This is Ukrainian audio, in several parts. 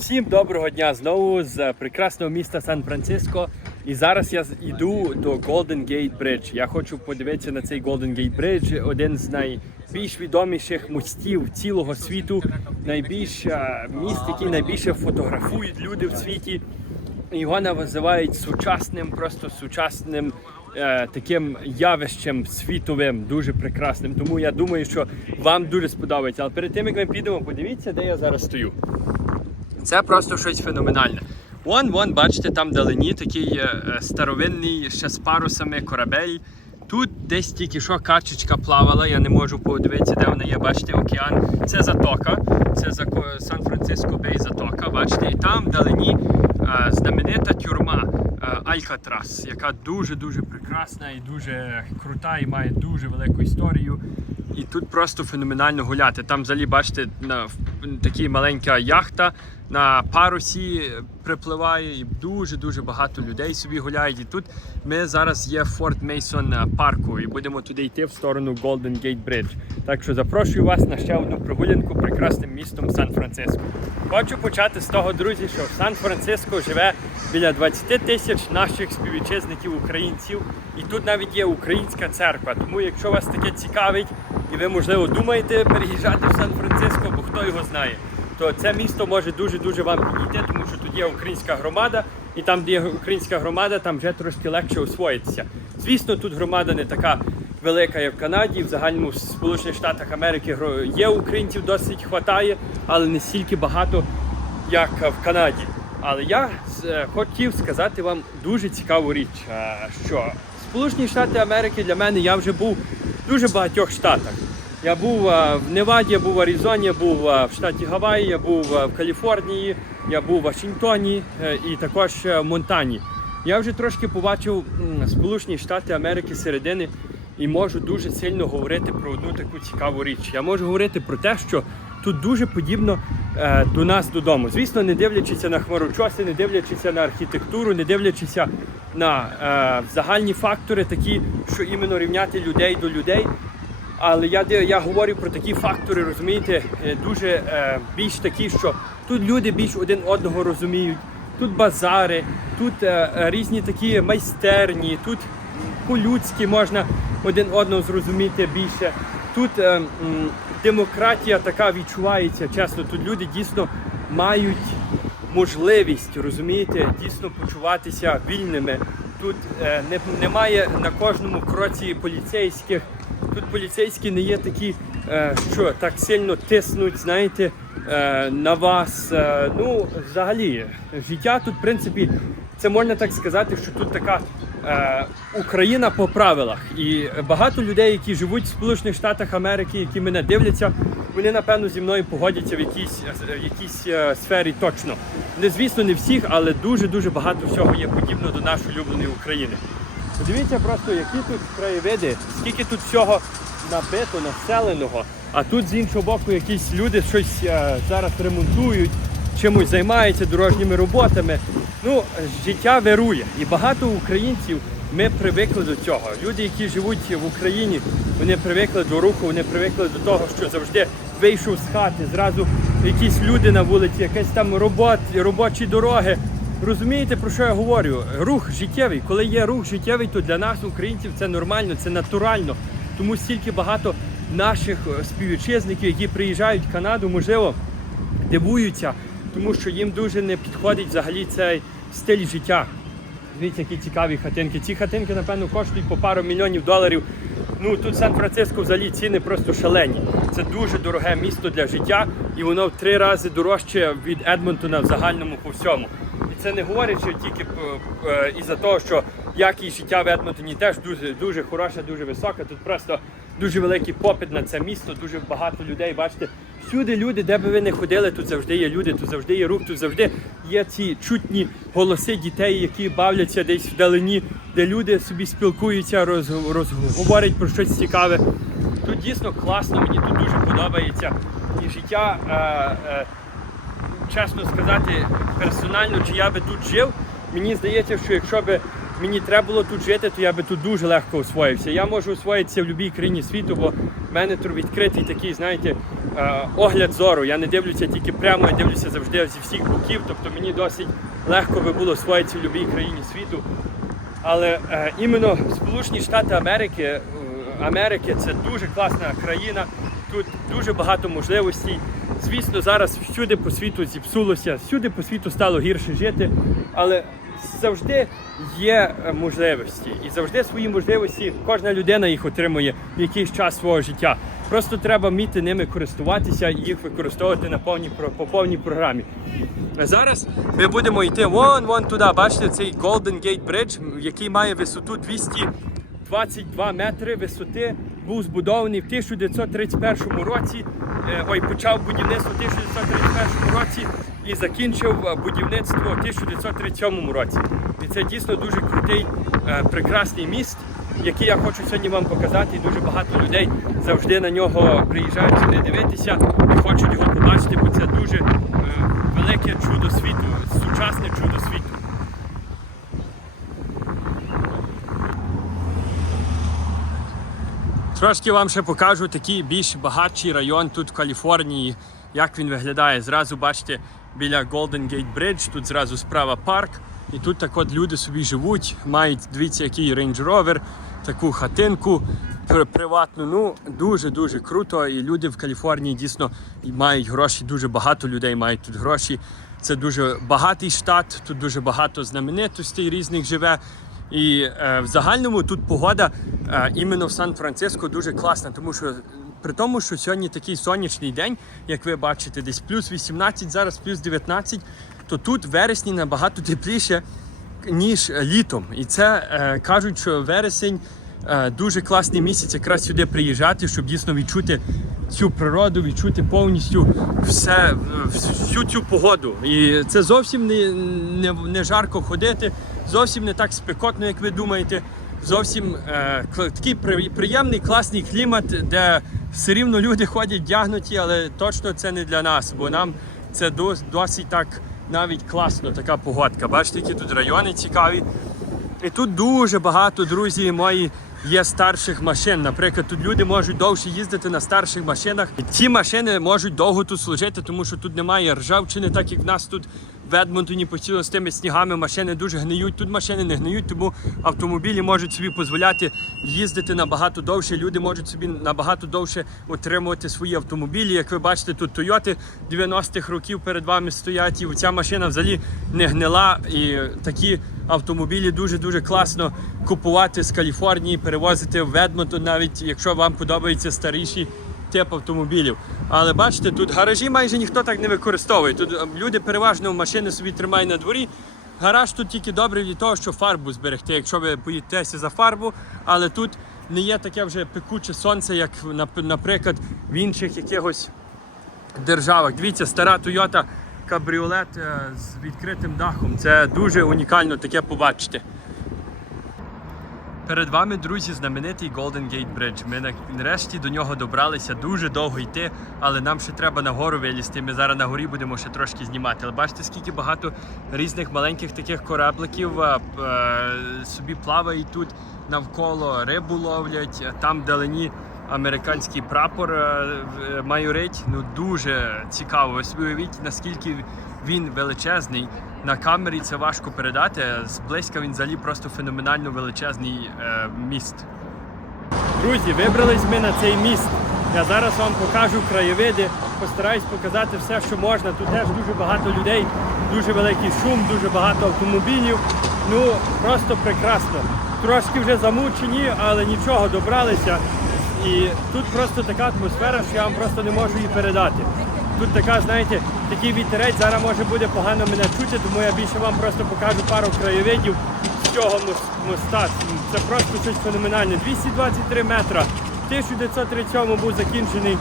Всім доброго дня знову з прекрасного міста Сан-Франциско. І зараз я йду до Golden Gate Bridge. Я хочу подивитися на цей Golden Gate Bridge, один з найбільш відоміших мостів цілого світу, найбільш е, міст, який найбільше фотографують люди в світі. Його називають сучасним, просто сучасним е, таким явищем світовим, дуже прекрасним. Тому я думаю, що вам дуже сподобається. Але перед тим як ми підемо, подивіться, де я зараз стою. Це просто щось феноменальне. Вон, вон, бачите, там далині такий е, е, старовинний ще з парусами корабель. Тут десь тільки що качечка плавала, я не можу подивитися, де вона є. Бачите, океан. Це затока, це за Сан-Франциско Бей затока. Бачите, і там вдалині е, знаменита тюрма Алькатрас, яка дуже-дуже прекрасна і дуже крута, і має дуже велику історію. І тут просто феноменально гуляти. Там взагалі, бачите, на така маленька яхта на парусі припливає, і дуже-дуже багато людей собі гуляють. І тут ми зараз є в Форт Мейсон е, парку і будемо туди йти в сторону Golden Gate Bridge. Так що запрошую вас на ще одну прогулянку прекрасним містом Сан-Франциско. Хочу почати з того, друзі, що в Сан-Франциско живе біля 20 тисяч наших співвітчизників українців, і тут навіть є українська церква. Тому, якщо вас таке цікавить, і ви, можливо, думаєте переїжджати в Сан-Франциско, бо хто його знає, то це місто може дуже-дуже вам підійти, тому що тут є українська громада, і там, де є українська громада, там вже трошки легше освоїтися. Звісно, тут громада не така велика, як в Канаді. В загальному в Сполучених Штатах Америки є українців досить хватає, але не стільки багато, як в Канаді. Але я е, хотів сказати вам дуже цікаву річ, е, що Сполучені Штати Америки для мене я вже був в дуже багатьох штатах. Я був е, в Неваді, я був в Аризоні, я був е, в штаті Гаваї, я був е, в Каліфорнії, я був в Вашингтоні і також в Монтані. Я вже трошки побачив Сполучені Штати Америки середини і можу дуже сильно говорити про одну таку цікаву річ. Я можу говорити про те, що тут дуже подібно до нас додому. Звісно, не дивлячись на хмарочоси, не дивлячись на архітектуру, не дивлячись на загальні фактори, такі, що іменно рівняти людей до людей. Але я, я говорю про такі фактори, розумієте, е, дуже е, більш такі, що тут люди більш один одного розуміють, тут базари, тут е, е, різні такі майстерні, тут по-людськи можна один одного зрозуміти більше. Тут е, м, демократія така відчувається, чесно. Тут люди дійсно мають можливість, розумієте, дійсно почуватися вільними. Тут е, не, немає на кожному кроці поліцейських. Тут поліцейські не є такі, е, що так сильно тиснуть, знаєте, е, на вас. Е, ну, взагалі, життя тут, в принципі, це можна так сказати, що тут така Україна по правилах. І багато людей, які живуть в Сполучених Штатах Америки, які мене дивляться, вони напевно зі мною погодяться в якійсь, е, якійсь сфері точно. Не звісно, не всіх, але дуже дуже багато всього є подібно до нашої улюбленої України. Подивіться просто, які тут краєвиди, скільки тут всього набито, населеного. А тут з іншого боку якісь люди щось е, зараз ремонтують, чимось займаються дорожніми роботами. Ну, життя вирує. І багато українців ми привикли до цього. Люди, які живуть в Україні, вони привикли до руху, вони привикли до того, що завжди вийшов з хати, зразу якісь люди на вулиці, якась там робот, робочі дороги. Розумієте, про що я говорю? Рух життєвий. Коли є рух життєвий, то для нас, українців, це нормально, це натурально. Тому стільки багато наших е, співвітчизників, які приїжджають в Канаду, можливо, дивуються, тому що їм дуже не підходить взагалі цей стиль життя. Дивіться, які цікаві хатинки. Ці хатинки, напевно, коштують по пару мільйонів доларів. Ну тут Сан-Франциско взагалі ціни просто шалені. Це дуже дороге місто для життя, і воно в три рази дорожче від Едмонтона в загальному по всьому. Це не говорячи тільки е, із-за того, що якість життя в Едмонтоні теж дуже дуже хороша, дуже висока. Тут просто дуже великий попит на це місто, дуже багато людей. Бачите, всюди люди, де би ви не ходили, тут завжди є люди, тут завжди є рух, тут завжди є ці чутні голоси дітей, які бавляться десь вдалині, де люди собі спілкуються, роз, роз- говорять про щось цікаве. Тут дійсно класно, мені тут дуже подобається. І життя, е, е, чесно сказати, персонально, чи я би тут жив, мені здається, що якщо би мені треба було тут жити, то я би тут дуже легко освоївся. Я можу освоїтися в будь-якій країні світу, бо в мене тут відкритий такий, знаєте, е, огляд зору. Я не дивлюся тільки прямо, я дивлюся завжди зі всіх боків. Тобто мені досить легко би було освоїтися в будь-якій країні світу. Але е, іменно Сполучені Штати Америки, е, Америки це дуже класна країна. Тут дуже багато можливостей. Звісно, зараз всюди по світу зіпсулося, всюди по світу стало гірше жити, але завжди є е, можливості. І завжди свої можливості кожна людина їх отримує в якийсь час свого життя. Просто треба вміти ними користуватися і їх використовувати на повній по повній програмі. А Зараз ми будемо йти вон вон туди. Бачите, цей Golden Gate Bridge, який має висоту 222 метри висоти, був збудований в 1931 році. Е, Ой, почав будівництво в 1931 році і закінчив е, будівництво в 1937 році. І це дійсно дуже крутий, е, прекрасний міст, який я хочу сьогодні вам показати. І дуже багато людей завжди на нього приїжджають сюди дивитися і хочуть його побачити, бо це дуже велике чудо світу, сучасне чудо світу. Трошки вам ще покажу такий більш багатший район тут в Каліфорнії, як він виглядає. Зразу бачите біля Golden Gate Bridge, тут зразу справа парк. І тут так от люди собі живуть, мають, дивіться, який Range Rover, таку хатинку приватну. Ну, дуже-дуже круто. І люди в Каліфорнії дійсно мають гроші, дуже багато людей мають тут гроші. Це дуже багатий штат, тут дуже багато знаменитостей різних живе. І е, в загальному тут погода е, іменно в Сан-Франциско дуже класна, тому що при тому, що сьогодні такий сонячний день, як ви бачите, десь плюс 18, зараз плюс 19, то тут вересні набагато тепліше, ніж літом. І це е, кажуть, що вересень е, дуже класний місяць якраз сюди приїжджати, щоб дійсно відчути цю природу, відчути повністю все, всю цю погоду. І це зовсім не, не, не жарко ходити, зовсім не так спекотно, як ви думаєте. Зовсім е, такий приємний, класний клімат, де все рівно люди ходять вдягнуті, але точно це не для нас, бо нам це дос- досить так навіть класно, така погодка. Бачите, які тут райони цікаві. І тут дуже багато, друзі мої, є старших машин. Наприклад, тут люди можуть довше їздити на старших машинах. І ці машини можуть довго тут служити, тому що тут немає ржавчини, так як в нас тут в Едмонтоні постійно з тими снігами машини дуже гниють. Тут машини не гниють, тому автомобілі можуть собі дозволяти їздити набагато довше. Люди можуть собі набагато довше отримувати свої автомобілі. Як ви бачите, тут Тойоти 90-х років перед вами стоять, і ця машина взагалі не гнила. І такі автомобілі дуже дуже класно купувати з Каліфорнії, перевозити в Едмонтон, навіть якщо вам подобаються старіші тип автомобілів. Але бачите, тут гаражі майже ніхто так не використовує. Тут е, люди переважно машини собі тримають на дворі. Гараж тут тільки добрий від того, що фарбу зберегти, якщо ви поїдетеся за фарбу, але тут не є таке вже пекуче сонце, як наприклад в інших якихось державах. Дивіться, стара Toyota кабріолет е, з відкритим дахом. Це дуже унікально таке побачити. Перед вами, друзі, знаменитий Golden Gate Bridge. Ми нарешті до нього добралися дуже довго йти, але нам ще треба на гору вилізти. Ми зараз на горі будемо ще трошки знімати. Але бачите, скільки багато різних маленьких таких корабликів е, собі плавають тут навколо, рибу ловлять. Там вдалині американський прапор е, майорить. Ну дуже цікаво. Собі уявіть, наскільки він величезний. На камері це важко передати. Зблизька він взагалі просто феноменально величезний е, міст. Друзі, вибрались ми на цей міст. Я зараз вам покажу краєвиди, постараюсь показати все, що можна. Тут теж дуже багато людей, дуже великий шум, дуже багато автомобілів. Ну просто прекрасно. Трошки вже замучені, але нічого, добралися. І тут просто така атмосфера, що я вам просто не можу її передати. Тут така, знаєте, такий вітерець, зараз може буде погано мене чути, тому я більше вам просто покажу пару краєвидів з цього моста. Це просто щось феноменальне. 223 метра. В 1937 був закінчений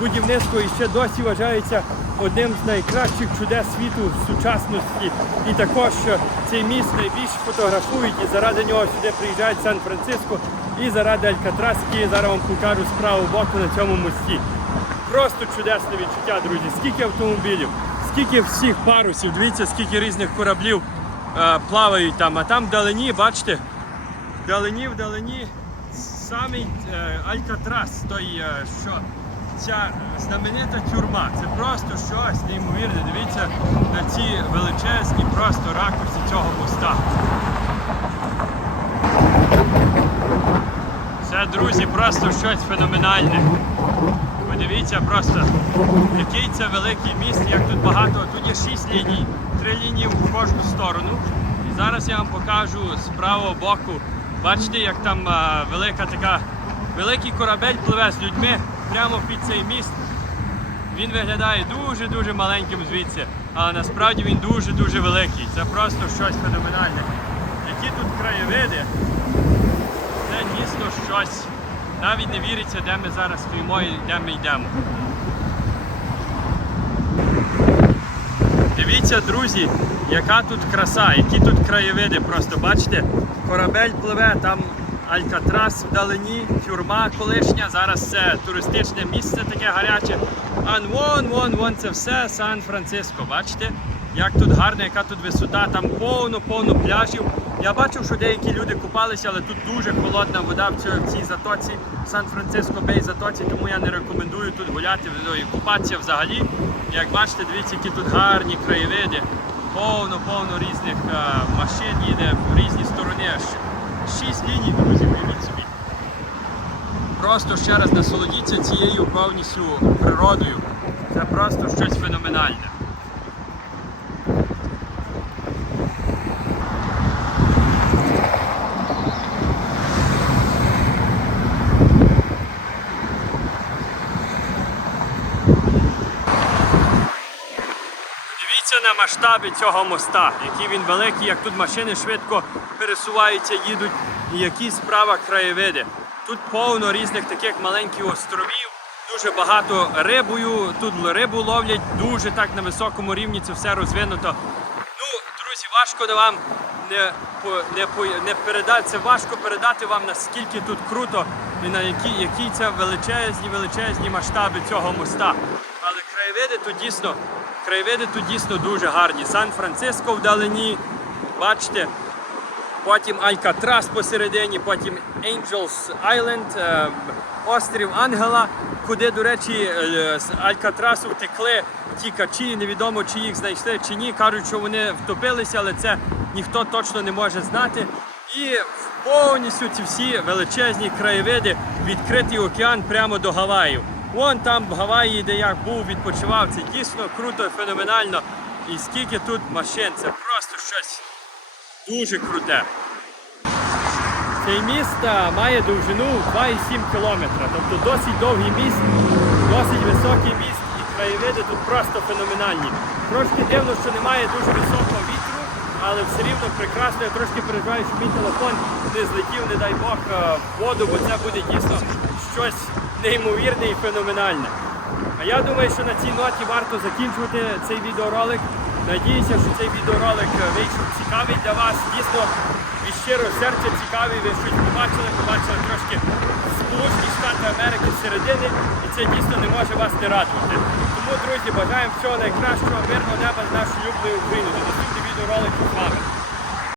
будівництво і ще досі вважається одним з найкращих чудес світу в сучасності. І також е, цей міст найбільше фотографують і заради нього сюди приїжджають Сан-Франциско і заради Алькатрас, який зараз вам покажу з правого боку на цьому мості. Просто чудесне відчуття, друзі. Скільки автомобілів, скільки всіх парусів, дивіться, скільки різних кораблів е, плавають там. А там вдалині, бачите, вдалині, вдалині самий е, Алькатрас, той, е, що ця знаменита тюрма. Це просто щось неймовірне. Дивіться на ці величезні просто ракурси цього моста. Це, друзі, просто щось феноменальне. Подивіться просто, який це великий міст, як тут багато. Тут є шість ліній, три лінії в кожну сторону. І зараз я вам покажу з правого боку. Бачите, як там а, велика така, великий корабель пливе з людьми прямо під цей міст. Він виглядає дуже-дуже маленьким звідси, але насправді він дуже-дуже великий. Це просто щось феноменальне. Які тут краєвиди, це дійсно щось. Навіть не віриться, де ми зараз стоїмо і де ми йдемо. Дивіться, друзі, яка тут краса, які тут краєвиди. Просто бачите, корабель пливе, там Алькатрас вдалині, тюрма колишня. Зараз це туристичне місце таке гаряче. А вон, вон, вон, це все Сан-Франциско. Бачите? Як тут гарно, яка тут висота, там повно-повно пляжів. Я бачив, що деякі люди купалися, але тут дуже холодна вода в цій, затоці, в Сан-Франциско Бей затоці, тому я не рекомендую тут гуляти ну, і купатися взагалі. Як бачите, дивіться, які тут гарні краєвиди. Повно-повно різних е, машин їде в різні сторони. Шість ліній, друзі, уявіть собі. Просто ще раз насолодіться цією повністю природою. Це просто щось феноменальне. Дивіться на масштаби цього моста, який він великий, як тут машини швидко пересуваються, їдуть, і які справа краєвиди. Тут повно різних таких маленьких островів, дуже багато рибою, тут рибу ловлять, дуже так на високому рівні це все розвинуто. Ну, друзі, важко вам не, не, не передати, це важко передати вам наскільки тут круто і на які, які це величезні, величезні масштаби цього моста. Але краєвиди тут дійсно, краєвиди тут дійсно дуже гарні. Сан-Франциско вдалині, бачите, потім Алькатрас посередині, потім Angels Island, е, острів Ангела, куди, до речі, е, з Алькатрасу втекли тікачі, невідомо чи їх знайшли чи ні. Кажуть, що вони втопилися, але це ніхто точно не може знати. І повністю ці всі величезні краєвиди, відкритий океан прямо до Гаваїв. Вон там в Гаваї, де я був, відпочивав, це дійсно круто феноменально. І скільки тут машин, це просто щось дуже круте. Цей міст має довжину 2,7 кілометра, тобто досить довгий міст, досить високий міст і краєвиди тут просто феноменальні. Трошки дивно, що немає дуже високого вітру, але все рівно прекрасно. Я трошки переживаю, що мій телефон не злетів, не дай Бог, в воду, бо це буде дійсно щось неймовірне і феноменальне. А я думаю, що на цій ноті варто закінчувати цей відеоролик. Надіюся, що цей відеоролик е, вийшов цікавий для вас. Дійсно, від щирого серця цікавий. Ви щось побачили, побачили трошки Сполучені Штати Америки зсередини, і це дійсно не може вас не радувати. Тому, друзі, бажаємо всього найкращого, мирного неба з нашою улюбленою Україною. До наступних відеороликів з вами.